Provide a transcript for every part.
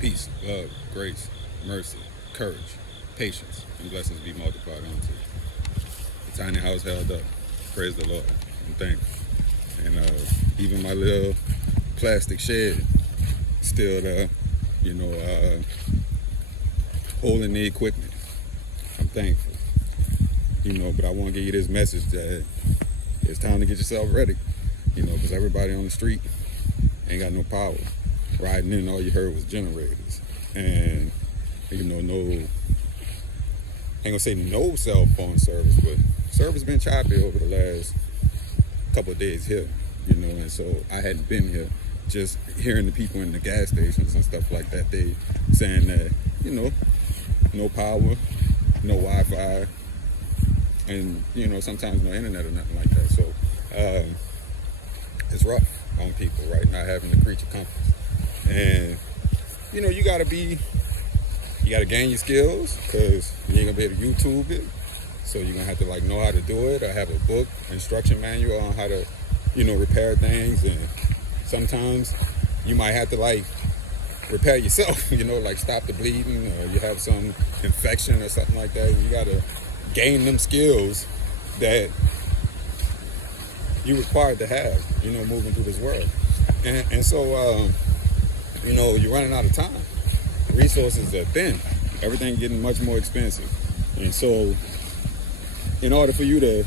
Peace, love, grace, mercy, courage, patience, and blessings be multiplied unto you. The tiny house held up. Praise the Lord. I'm thankful. And even my little plastic shed still there, holding the equipment. I'm thankful. But I want to give you this message that it's time to get yourself ready. Because everybody on the street ain't got no power. Riding in, all you heard was generators. And, no, ain't gonna say no cell phone service, but service been choppy over the last couple of days here, and so I hadn't been here. Just hearing the people in the gas stations and stuff like that, they saying that, no power, no Wi-Fi, and, sometimes no internet or nothing like that. So it's rough on people, right? Not having the creature comforts. And, you gotta gain your skills, because you ain't gonna be able to YouTube it. So you're gonna have to know how to do it, or have a book, instruction manual on how to, repair things. And sometimes you might have to repair yourself, stop the bleeding, or you have some infection or something like that. And you gotta gain them skills that you required to have, moving through this world. And so, you're running out of time. Resources are thin. Everything getting much more expensive. And so, in order for you to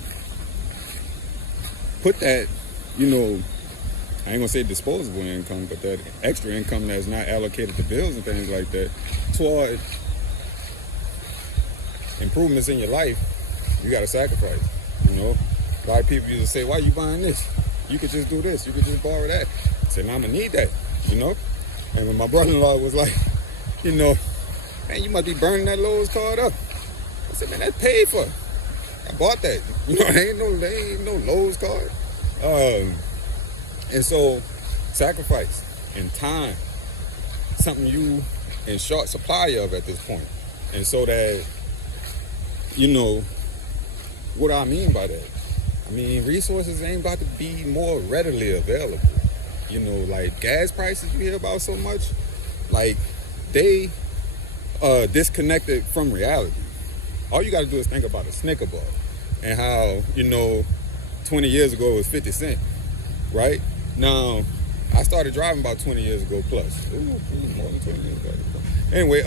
put that, I ain't gonna say disposable income, but that extra income that's not allocated to bills and things like that, toward improvements in your life, you gotta sacrifice. A lot of people used to say, "Why are you buying this? You could just do this. You could just borrow that." I said, "Man, I'm gonna need that." And when my brother-in-law was like, "Man, you must be burning that Lowe's card up." I said, "Man, that's paid for. I bought that. There ain't no Lowe's card." And so, sacrifice and time, something you in short supply of at this point. And so that, what I mean by that? I mean, resources ain't about to be more readily available. Gas prices you hear about so much, they disconnected from reality. All you got to do is think about a Snicker bar and how, 20 years ago it was 50 cents, right? Now, I started driving about 20 years ago plus. Ooh, more than 20 years ago. Anyway,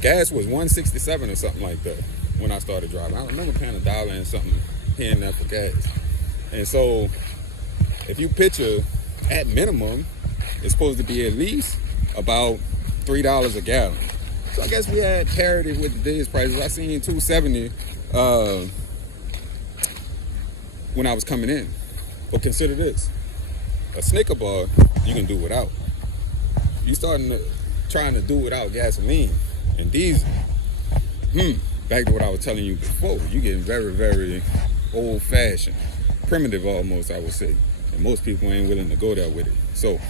gas was $1.67 or something like that when I started driving. I remember paying $1 and something here and there for gas. And so, if you picture, at minimum, it's supposed to be at least about $3 a gallon. So I guess we had parity with today's prices. I seen $2.70 when I was coming in. But consider this: a Snicker bar you can do without. You trying to do without gasoline and diesel. Back to what I was telling you before, you getting very, very old-fashioned, primitive almost, I would say. And most people ain't willing to go there with it. So,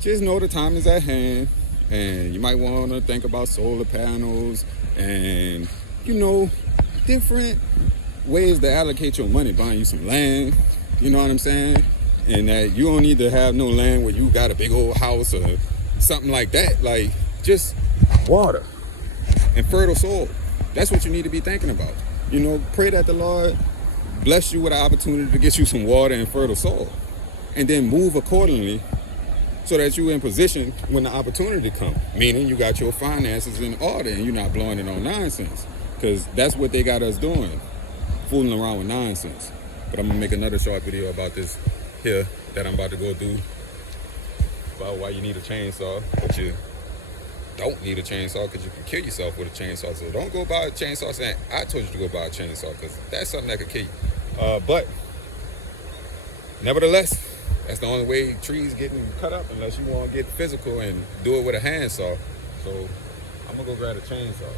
just know the time is at hand, and you might want to think about solar panels and, different ways to allocate your money, buying you some land, you know what I'm saying? And that you don't need to have no land where you got a big old house or something like that. Just water and fertile soil. That's what you need to be thinking about. Pray that the Lord bless you with an opportunity to get you some water and fertile soil, and then move accordingly so that you're in position when the opportunity comes, meaning you got your finances in order and you're not blowing it on nonsense, because that's what they got us doing, fooling around with nonsense. But I'm gonna make another short video about this here that I'm about to go do, about why you need a chainsaw, but you don't need a chainsaw, because you can kill yourself with a chainsaw. So don't go buy a chainsaw saying I told you to go buy a chainsaw, because that's something that could kill you. But nevertheless, that's the only way trees getting cut up, unless you want to get physical and do it with a handsaw. So I'm gonna go grab a chainsaw.